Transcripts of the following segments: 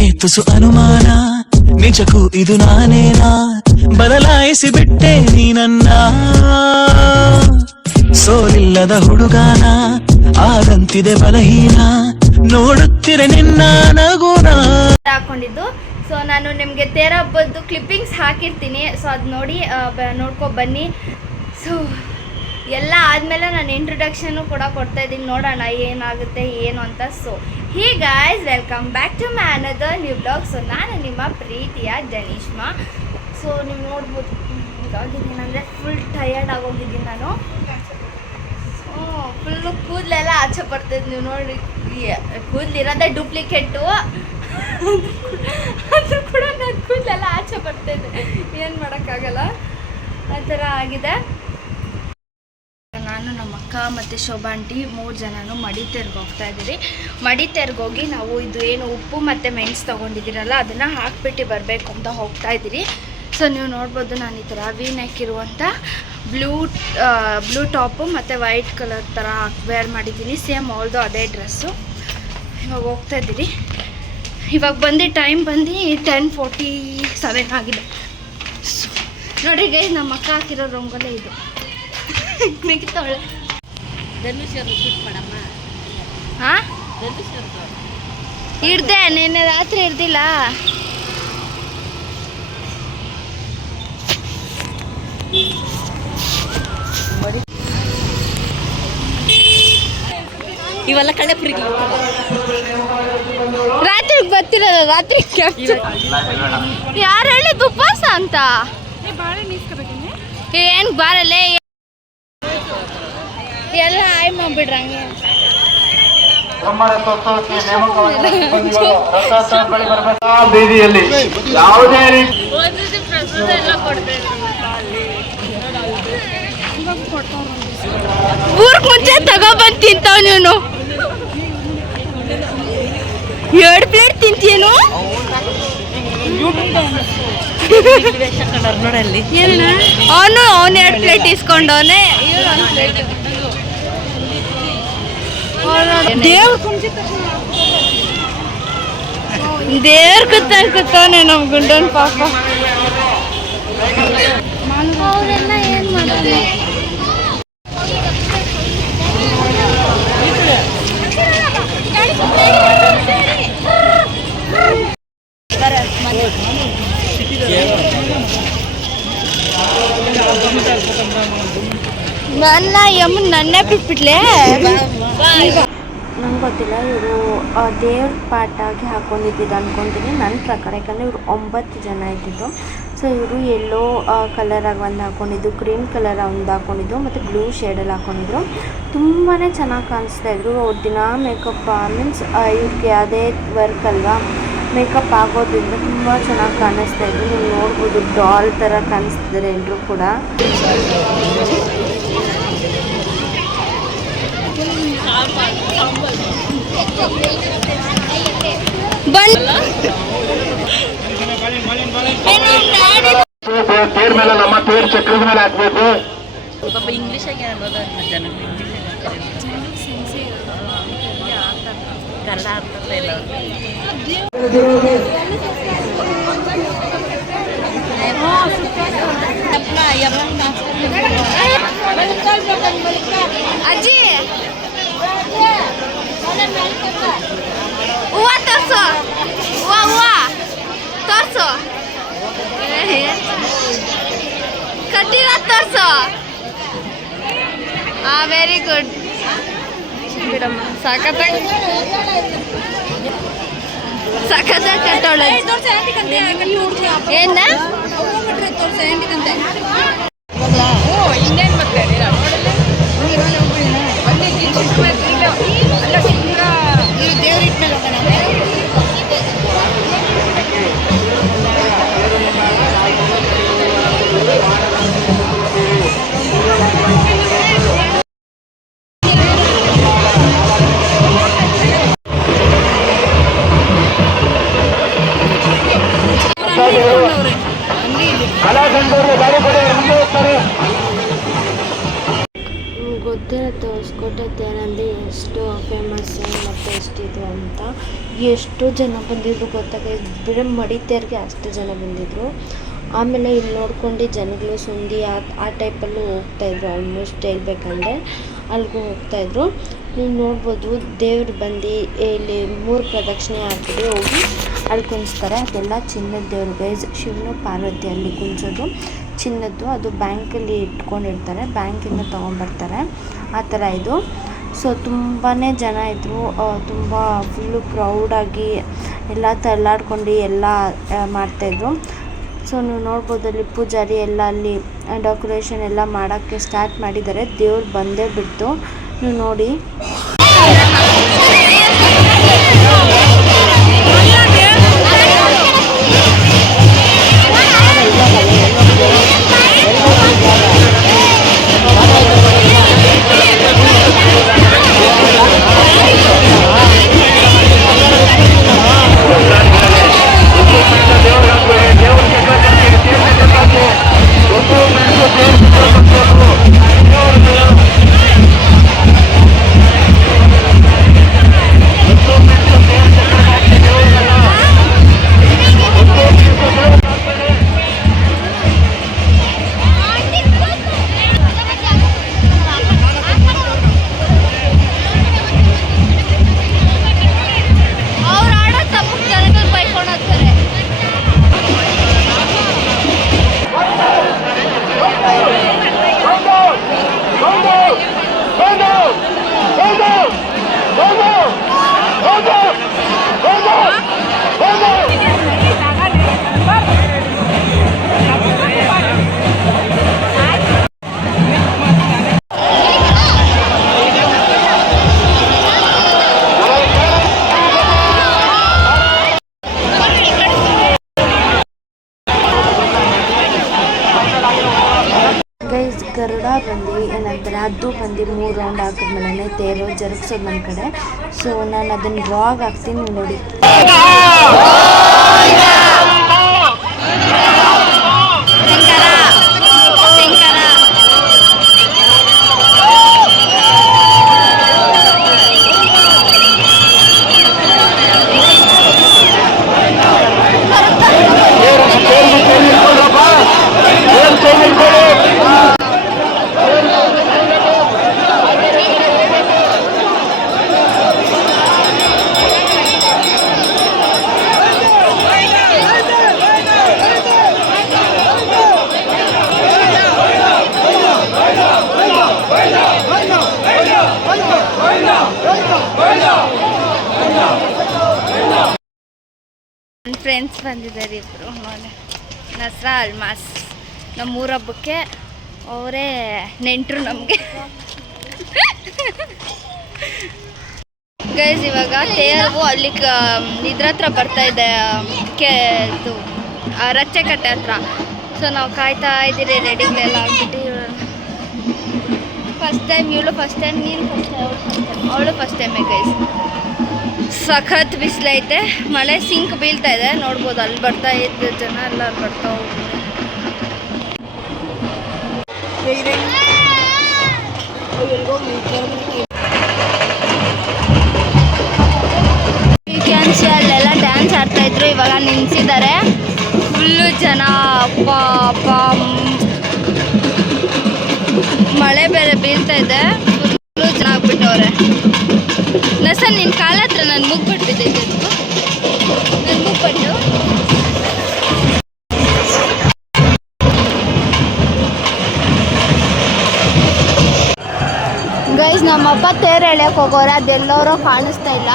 ನನಗೆ ತುಸು ಅನುಮಾನ, ನಿಜಕ್ಕೂ ಇದು ನಾನೇನಾ? ಬದಲಾಯಿಸಿ ಬಿಟ್ಟೆ ನೀ ನನ್ನ, ಸೋಲಿಲ್ಲದ ಹುಡುಗಾನ ಆದಂತಿದೆ ಬಲಹೀನ, ನೋಡುತ್ತಿರೆ ನಿನ್ನ ನಗುನ ಹಾಕೊಂಡಿದ್ದು. ಸೊ ನಾನು ನಿಮಗೆ ತೇರ ಹಬ್ಬದ್ದು ಕ್ಲಿಪ್ಪಿಂಗ್ಸ್ ಹಾಕಿರ್ತೀನಿ, ಸೊ ಅದು ನೋಡಿ ನೋಡ್ಕೊ ಬನ್ನಿ. ಸೊ ಎಲ್ಲ ಆದಮೇಲೆ ನಾನು ಇಂಟ್ರೊಡಕ್ಷನ್ನು ಕೂಡ ಕೊಡ್ತಾ ಇದ್ದೀನಿ, ನೋಡೋಣ ಏನಾಗುತ್ತೆ ಏನು ಅಂತ. So hi guys, welcome back to my another new blog. So ನಾನು ನಿಮ್ಮ ಪ್ರೀತಿಯ ಜನಿಷ್ಮಾ. ಸೊ ನೀವು ನೋಡ್ಬೋದು ಹೀಗಾಗಿದ್ದೀನಿ ಅಂದರೆ ಫುಲ್ ಟಯರ್ಡ್ ಆಗೋಗಿದ್ದೀನಿ ನಾನು. ಫುಲ್ಲು ಕೂದಲೆಲ್ಲ ಆಚೆ ಬರ್ತಾಯಿದ್ದು, ನೀವು ನೋಡಿ ಕೂದಲಿರೋದೇ ಡೂಪ್ಲಿಕೇಟು, ಅದು ಕೂಡ ನನ್ನ ಕೂದಲೆಲ್ಲ ಆಚೆ ಬರ್ತಾಯಿದ್ದೆ, ಏನು ಮಾಡೋಕ್ಕಾಗಲ್ಲ, ಆ ಥರ ಆಗಿದೆ. ನಾನು ನಮ್ಮ ಅಕ್ಕ ಮತ್ತು ಶೋಭಾ ಆಂಟಿ 3 ಜನನು ಮಡಿತೇರ್ಗೆ ಹೋಗ್ತಾ ಇದ್ದೀವಿ. ಮಡಿತೇರ್ಗೆ ಹೋಗಿ ನಾವು ಇದು ಏನು ಉಪ್ಪು ಮತ್ತು ಮೆಣಸು ತೊಗೊಂಡಿದ್ದೀರಲ್ಲ ಅದನ್ನು ಹಾಕ್ಬಿಟ್ಟು ಬರಬೇಕು ಅಂತ ಹೋಗ್ತಾ ಇದ್ದೀರಿ. ಸೊ ನೀವು ನೋಡ್ಬೋದು, ನಾನು ಈ ಥರ ವಿ ನೆಕ್ ಇರುವಂಥ ಬ್ಲೂ ಟಾಪು ಮತ್ತು ವೈಟ್ ಕಲರ್ ಥರ ವೇರ್ ಮಾಡಿದ್ದೀನಿ, ಸೇಮ್ ಅವ್ರದ್ದು ಅದೇ ಡ್ರೆಸ್ಸು. ಇವಾಗ ಹೋಗ್ತಾ ಇದ್ದೀರಿ. ಇವಾಗ ಬಂದು ಟೈಮ್ ಬಂದು 10:47 ಆಗಿದೆ. ನೋಡಿ ಗೈ, ನಮ್ಮ ಅಕ್ಕ ಹಾಕಿರೋ ರಂಗೋಲೆ ಇದು ಮಿಗಿತಾವಳೆ. ಹಾಂ ಹಿಡ್ದೆ, ನಿನ್ನೆ ರಾತ್ರಿ ಹಿಡ್ದಿಲ್ಲ. ಇವೆಲ್ಲ ಕಳ್ಳೆಪುರಿಗೆ ರಾತ್ರಿಗೆ ಬರ್ತಿರಲ್ಲ, ರಾತ್ರಿ ಯಾರು ಹೇಳಿದ್ದು ಉಪವಾಸ ಅಂತ? ಏನು ಬಾರಲ್ಲೇ ಎಲ್ಲ ಆಯ್ ಮಾಡ್ಬಿಡ್ರಂಗೆ. ಬೀದಿಯಲ್ಲಿ ಯಾವುದೇ ಊರ್ಗ್ ಮುಂಚೆ ತಗೊಬಂದು ತಿಂತಾವ ನೀನು. 2 ಪ್ಲೇಟ್ ತಿಂತೀನು. ಅವನು 2 ಪ್ಲೇಟ್ ಇಸ್ಕೊಂಡವನೆ, ದೇವ್ರ ಕೂತವನೆ ನಮ್ ಗುಂಡನ್ ಪಾಪ. ಅವರೆಲ್ಲ ಏನ್ ಮಾಡೋದು? ನನ್ನ ಯಮ್ಮನ್ ನನ್ನೇ ಬಿಟ್ಬಿಟ್ಲೆ. ನಂಗೆ ಗೊತ್ತಿಲ್ಲ, ಇವರು ದೇವ್ರ ಪಾಟಾಗಿ ಹಾಕೊಂಡಿದ್ದು ಅನ್ಕೊತೀನಿ ನನ್ನ ಪ್ರಕಾರ, ಯಾಕಂದರೆ ಇವರು 9 ಜನ ಇದ್ದಿದ್ದು. ಸೊ ಇವರು ಯೆಲ್ಲೋ ಕಲರಾಗಿ ಒಂದು ಹಾಕ್ಕೊಂಡಿದ್ದು, ಕ್ರೀಮ್ ಕಲರ್ ಒಂದು ಹಾಕ್ಕೊಂಡಿದ್ದು, ಮತ್ತು ಬ್ಲೂ ಶೇಡಲ್ಲಿ ಹಾಕ್ಕೊಂಡಿದ್ರು. ತುಂಬಾ ಚೆನ್ನಾಗಿ ಕಾಣಿಸ್ತಾ ಇದ್ರು. ಅವ್ರ ದಿನ ಮೇಕಪ್ ಮೀನ್ಸ್ ಇವ್ರಿಗೆ ಅದೇ ವರ್ಕ್ ಅಲ್ವಾ, ಮೇಕಪ್ ಆಗೋದ್ರಿಂದ ತುಂಬ ಚೆನ್ನಾಗಿ ಕಾಣಿಸ್ತಾ ಇದ್ರು. ನೀವು ನೋಡ್ಬೋದು, ಡಾಲ್ ಥರ ಕಾಣಿಸ್ತಿದ್ದಾರೆ ಎಲ್ಲರೂ ಕೂಡ. ತೇರ್ ಮೇಲೆ ನಮ್ಮ ತೇರ್ ಚಕ್ರದ ಮೇಲೆ ಹಾಕ್ಬೇಕು. ಪಾಪ ಇಂಗ್ಲೀಷಾಗಿ ಕನ್ನಡ ಅರ್ಥ ಇಲ್ಲ. ಅಜ್ಜಿ ಹೂವ ತೋರ್ಸು, ಹೂವ ತೋರ್ಸು, ಕಟ್ಟಿರೋ ತೋರ್ಸು. ವೆರಿ ಗುಡ್ ಬಿಡಮ್ಮ, ಸಖತ್ತಾಗಿ ಕಟ್ಟೋಳ. ಏನ ಇನ್ನೇನು ಮತ್ತೆ ಎಷ್ಟು ಜನ ಬಂದಿದ್ರು ಗೊತ್ತಾಗ ಬರೀ ಮಡಿತೇರಿಗೆ ಅಷ್ಟು ಜನ ಬಂದಿದ್ರು. ಆಮೇಲೆ ಇಲ್ಲಿ ನೋಡ್ಕೊಂಡು ಜನಗಳು ಸುಂದಿ ಆ ಟೈಪಲ್ಲೂ ಹೋಗ್ತಾಯಿದ್ರು. ಆಲ್ಮೋಸ್ಟ್ ಹೇಳ್ಬೇಕಂದ್ರೆ ಅಲ್ಲಿಗೂ ಹೋಗ್ತಾಯಿದ್ರು. ನೀವು ನೋಡ್ಬೋದು ದೇವ್ರು ಬಂದು ಇಲ್ಲಿ 3 ಪ್ರದಕ್ಷಿಣೆ ಹಾಕಿದೆ ಹೋಗಿ ಅಲ್ಲಿ ಕುಣಿಸ್ತಾರೆ. ಅದೆಲ್ಲ ಚಿನ್ನದ ದೇವ್ರು ಗೈಸ್. ಶಿವನು ಪಾರ್ವತಿ ಅಲ್ಲಿ ಕುಣಿಸೋದು ಚಿನ್ನದ್ದು. ಅದು ಬ್ಯಾಂಕಲ್ಲಿ ಇಟ್ಕೊಂಡಿರ್ತಾರೆ, ಬ್ಯಾಂಕಿಂದ ತೊಗೊಂಬರ್ತಾರೆ, ಆ ಥರ ಇದು. ಸೊ ತುಂಬಾ ಜನ ಇದ್ದರು, ತುಂಬ ಫುಲ್ಲು ಪ್ರೌಡಾಗಿ ಎಲ್ಲ ತಳ್ಳಾಡ್ಕೊಂಡು ಎಲ್ಲ ಮಾಡ್ತಾಯಿದ್ರು. ಸೊ ನೀವು ನೋಡ್ಬೋದು ಅಲ್ಲಿ ಪೂಜಾರಿ ಎಲ್ಲ ಅಲ್ಲಿ ಡೆಕೋರೇಷನ್ ಎಲ್ಲ ಮಾಡೋಕ್ಕೆ ಸ್ಟಾರ್ಟ್ ಮಾಡಿದ್ದಾರೆ. ದೇವ್ರು ಬಂದೇ ಬಿಟ್ಟು ನೀವು ನೋಡಿ. ಗರುಡ ಬಂದು ಏನಂತಾರೆ, ಅದು ಬಂದು 3 ರೌಂಡ್ ಹಾಕಿದ್ಮೇಲೆ ತೇರು ಜರುಗಿಸೋದು ನಮ್ಮ ಕಡೆ. ಸೊ ನಾನು ಅದನ್ನು ವ್ಲಾಗ್ ಹಾಕ್ತೀನಿ ನೋಡಿ. ನನ್ನ ಫ್ರೆಂಡ್ಸ್ ಬಂದಿದ್ದಾರೆ ಇಬ್ಬರು, ನಸ್ರಾ ಅಲ್ಮಾಸ್. ನಮ್ಮೂರ ಹಬ್ಬಕ್ಕೆ ಅವರೇ ನೆಂಟರು ನಮಗೆ. ಗೈಸ್ ಇವಾಗ ತೇರು ಅಲ್ಲಿ ಇದ್ರ ಹತ್ರ ಬರ್ತಾ ಇದೆ, ಇದು ರಚ್ಚೆಕಟ್ಟೆ ಹತ್ರ. ಸೊ ನಾವು ಕಾಯ್ತಾ ಇದ್ದೀರಿ, ರೆಡಿಗಳೆಲ್ಲ ಆಗ್ಬಿಟ್ಟು. ಫಸ್ಟ್ ಟೈಮ್ ಇವಳು, ಫಸ್ಟ್ ಟೈಮ್ ನೀನು, ಅವಳು ಫಸ್ಟ್ ಟೈಮೇ ಗೈಸ್. ಸಖತ್ ಬಿಸಿಲೈತೆ, ಮಳೆ ಸಿಂಕ್ ಬೀಳ್ತಾ ಇದೆ ನೋಡ್ಬೋದು. ಅಲ್ಲಿ ಬರ್ತಾ ಇದ್ದ ಜನ ಎಲ್ಲ ಅಲ್ಲಿ ಬರ್ತಾ ಹೋಗ್ಬೋದು. ಅಲ್ಲೆಲ್ಲ ಡ್ಯಾನ್ಸ್ ಆಡ್ತಾ ಇದ್ರು, ಇವಾಗ ನಿಲ್ಸಿದ್ದಾರೆ. ಫುಲ್ಲು ಜನ, ಅಪ್ಪ ಅಪ್ಪ, ಮಳೆ ಬೇರೆ ಬೀಳ್ತಾ ಇದೆ, ಫುಲ್ಲು ಜನ ಆಗ್ಬಿಟ್ಟವ್ರೆ. ನಸನ್ ನಿನ್ನ ಕಾಲ ಹತ್ರ ನಾನು ಮುಗ್ಬಿಟ್ಟು ಬಿದ್ದೈತೆ, ನಾನು ಮುಗ್ಬಿಟ್ಟು. ಗೈಸ್ ನಮ್ಮಪ್ಪ ತೇರು ಎಳ್ಯಕ್ಕೆ ಹೋಗೋರೆ, ಅದೆಲ್ಲರೂ ಕಾಣಿಸ್ತಾ ಇಲ್ಲ.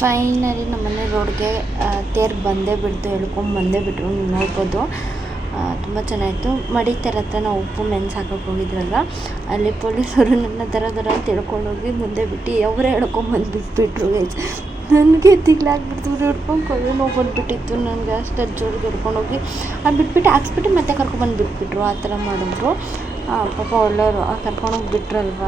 ಫೈನಲಿ ನಮ್ಮನೆ ರೋಡ್ಗೆ ತೇರು ಬಂದೇ ಬಿಡ್ತು, ಎಳ್ಕೊಂಬಂದೇ ಬಿಟ್ರು. ನೀವು ನೋಡ್ಬೋದು, ತುಂಬ ಚೆನ್ನಾಗಿತ್ತು. ಮಡಿತೇರ ಹತ್ರ ನಾವು ಉಪ್ಪು ಮೆಣಸು ಹಾಕೋಕೆ ಹೋಗಿದ್ರಲ್ವ, ಅಲ್ಲಿ ಪೊಲೀಸರು ನನ್ನ ದರ ಅಂತ ಹೇಳ್ಕೊಂಡೋಗಿ ಮುಂದೆ ಬಿಟ್ಟು ಅವರೇ ಎಳ್ಕೊಂಬಂದುಬಿಟ್ಬಿಟ್ರು. ನನಗೆ ತಿಗ್ಲಾಗ್ಬಿಡ್ತು, ಹಿಡ್ಕೊಂಡು ನೋವು ಬಂದುಬಿಟ್ಟಿತ್ತು ನನಗೆ. ಅಷ್ಟು ಜೋರಿಗೆ ಹಿಡ್ಕೊಂಡೋಗಿ ಅದು ಬಿಟ್ಬಿಟ್ಟು ಹಾಕ್ಸ್ಬಿಟ್ಟು ಮತ್ತೆ ಕರ್ಕೊಂಬಂದುಬಿಟ್ಬಿಟ್ರು. ಆ ಥರ ಮಾಡಿದ್ರು. ಪಾಪ ಒಳ್ಳೆಯವರು, ಕರ್ಕೊಂಡೋಗಿ ಬಿಟ್ರಲ್ವ.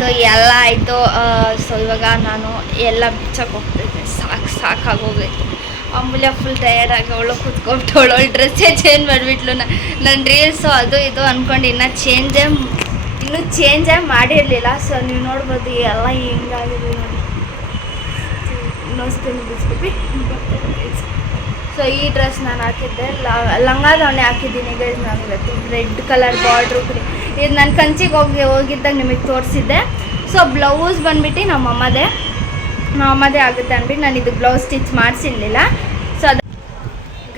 ಸೊ ಎಲ್ಲ ಆಯಿತು. ಸೊ ಇವಾಗ ನಾನು ಎಲ್ಲ ಬಿಚ್ಚಕ್ಕೆ ಹೋಗ್ತಿದ್ದೆ. ಸಾಕಾಗೋಗೈತೆ. ಅಮೂಲ್ಯ ಫುಲ್ ಟಯರ್ಡಾಗಿ ಅವಳು ಕೂತ್ಕೊಂಡ್ವಳು. ಡ್ರೆಸ್ಸೇ ಚೇಂಜ್ ಮಾಡಿಬಿಟ್ಲು. ನನ್ನ ರೀಲ್ಸು ಅದು ಇದು ಅಂದ್ಕೊಂಡು ಇನ್ನೂ ಚೇಂಜೇ ಮಾಡಿರಲಿಲ್ಲ. ಸೊ ನೀವು ನೋಡ್ಬೋದು ಎಲ್ಲ ಹಿಂಗಾಗಿದೆ ನೋಡಿ. ನೋಸ್ಕೊಂಡು ಬಿಡಿಸ್ಬಿಟ್ಟು ಸೊ ಈ ಡ್ರೆಸ್ ನಾನು ಹಾಕಿದ್ದೆ, ಲಂಗ ದಾವಣಿ ಹಾಕಿದ್ದೀನಿ ಗೈಸ್ ನಾನು ಇವತ್ತು. ರೆಡ್ ಕಲರ್ ಬಾರ್ಡ್ರು ಇದು ನಾನು ಕಂಚಿಗೆ ಹೋಗಿದ್ದಾಗ ನಿಮಗೆ ತೋರಿಸಿದ್ದೆ. ಸೊ ಬ್ಲೌಸ್ ಬಂದುಬಿಟ್ಟು ನಮ್ಮಮ್ಮದೇ ಆಗುತ್ತೆ ಅಂದ್ಬಿಟ್ಟು ನಾನು ಇದು ಬ್ಲೌಸ್ ಸ್ಟಿಚ್ ಮಾಡಿಸಿರ್ಲಿಲ್ಲ. ಸೊ ಅದು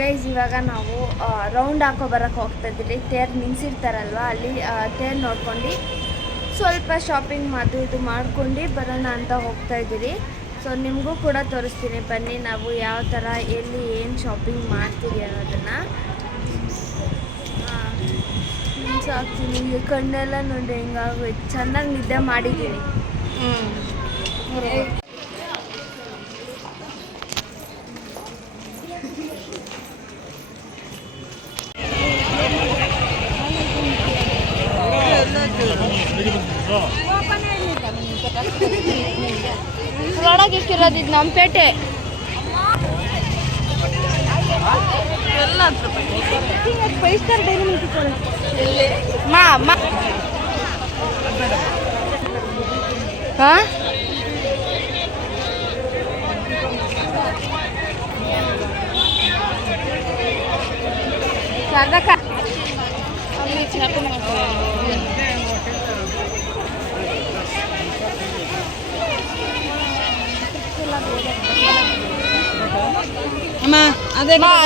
ಗೈಸ್ ಇವಾಗ ನಾವು ರೌಂಡ್ ಹಾಕೋ ಬರೋಕ್ಕೆ ಹೋಗ್ತಾಯಿದ್ದೀವಿ. ತೇರು ನಿಲ್ಲಿಸಿರ್ತಾರಲ್ವ ಅಲ್ಲಿ ತೇರು ನೋಡ್ಕೊಂಡು ಸ್ವಲ್ಪ ಶಾಪಿಂಗ್ ಇದು ಮಾಡ್ಕೊಂಡು ಬರೋಣ ಅಂತ ಹೋಗ್ತಾಯಿದ್ದೀರಿ. ಸೊ ನಿಮಗೂ ಕೂಡ ತೋರಿಸ್ತೀನಿ, ಬನ್ನಿ ನಾವು ಯಾವ ಥರ ಎಲ್ಲಿ ಏನು ಶಾಪಿಂಗ್ ಮಾಡ್ತೀವಿ ಅನ್ನೋದನ್ನು. ಸಾಕ್ತೀನಿ. ಕಣ್ಣೆಲ್ಲ ನೋಡಿ ಹೆಂಗಾಗೋಯ್ತು. ಚೆನ್ನಾಗಿ ನಿದ್ದೆ ಮಾಡಿದ್ದೀನಿ. ಒಳಗೆ ಇಕ್ಕಿರೋದು ಇದು ನಮ್ಮ ಪೇಟೆ.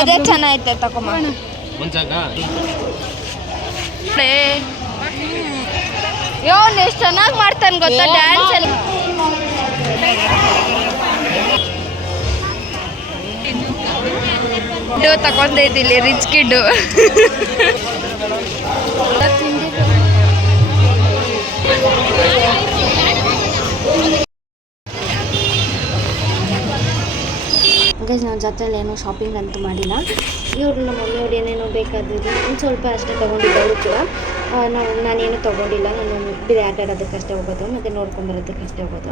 ಅದೇ ಚೆನ್ನಾಗೈತೆ ತಗೊಮ್ಮ. ಇವನು ಎಷ್ಟು ಚೆನ್ನಾಗಿ ಮಾಡ್ತಾನೆ ಗೊತ್ತಾ ಡ್ಯಾನ್ಸ್ ಅಲ್ಲಿ. ತಗೊಂಡಿದ್ದಿಲ್ಲಿ ರಿಚ್ ಕಿಡ್ಡು. ಗೈಸ್ ನಾನು ಜಾತ್ರೆಯಲ್ಲಿ ಏನೋ ಶಾಪಿಂಗ್ ಅಂತೂ ಮಾಡಿಲ್ಲ. ಇವರು ನಮ್ಮ ಮಮ್ಮಿಯವ್ರು ಏನೇನೋ ಬೇಕಾದಿದ್ದು ಒಂದು ಸ್ವಲ್ಪ ಅಷ್ಟೇ ತೊಗೊಂಡಿದ್ದವರು ಕೂಡ. ನಾನೇನು ತೊಗೊಂಡಿಲ್ಲ. ನಾನು ಬೇರೆ ಆಟ ಆಡೋದಕ್ಕಷ್ಟೇ ಹೋಗೋದು ಮತ್ತು ನೋಡ್ಕೊಂಬರೋದಕ್ಕಷ್ಟೇ ಹೋಗೋದು.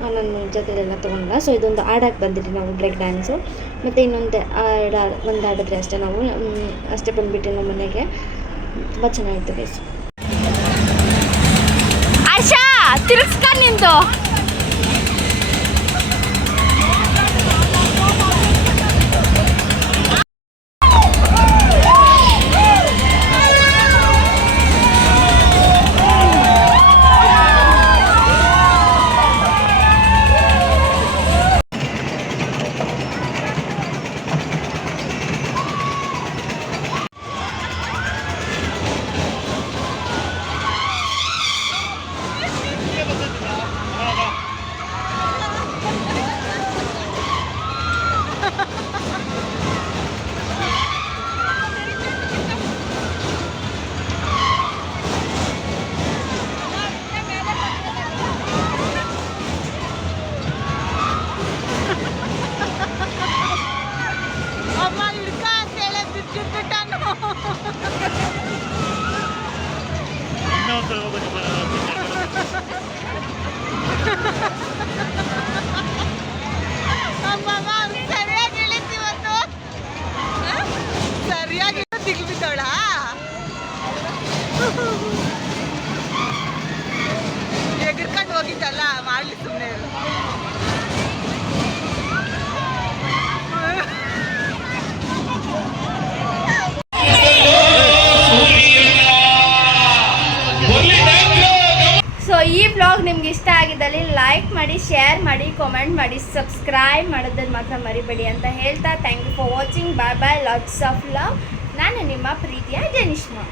ನಾನು ಜೊತೆಲೆಲ್ಲ ತೊಗೊಂಡಿಲ್ಲ. ಸೊ ಇದೊಂದು ಆಡಕ್ಕೆ ಬಂದಿದ್ವಿ ನಾವು, ಬ್ರೇಕ್ ಡ್ಯಾನ್ಸು. ಮತ್ತು ಇನ್ನೊಂದು ಒಂದು ಆಡಿದ್ರೆ ಅಷ್ಟೇ ನಾವು ಅಷ್ಟೇ ಬಂದುಬಿಟ್ಟು ನಮ್ಮ ಮನೆಗೆ. ತುಂಬ ಚೆನ್ನಾಗಿತ್ತು ಗೈಸ್. ಆಶಾ ತಿರುಗಿಸ್ಕ ನಿಂದು. ಸರಿಯಾಗಿ ದಿಗ್ಬಿದ್ದವಳ. ಎಗರ್ಕೊಂಡು ಹೋಗಿದ್ದಲ್ಲ ಮಾಡ್ಲಿ ಸುಮ್ಮನೆ. ಸೊ ಈ ಬ್ಲಾಗ್ ನಿಮ್ಗೆ ಇಷ್ಟ ಆಗಿದ್ದಲ್ಲಿ ಲೈಕ್ ಮಾಡಿ, ಶೇರ್ ಮಾಡಿ, ಕಾಮೆಂಟ್ ಮಾಡಿ, ಸಬ್ಸ್ಕ್ರೈಬ್ ಮಾಡೋದನ್ನು ಮಾತ್ರ ಮರಿಬೇಡಿ ಅಂತ ಹೇಳ್ತಾ thank you for watching. Bye bye, lots of love. ನಾನು ನಿಮ್ಮ ಪ್ರೀತಿಯ ಜನಿಷ್ಮಾ.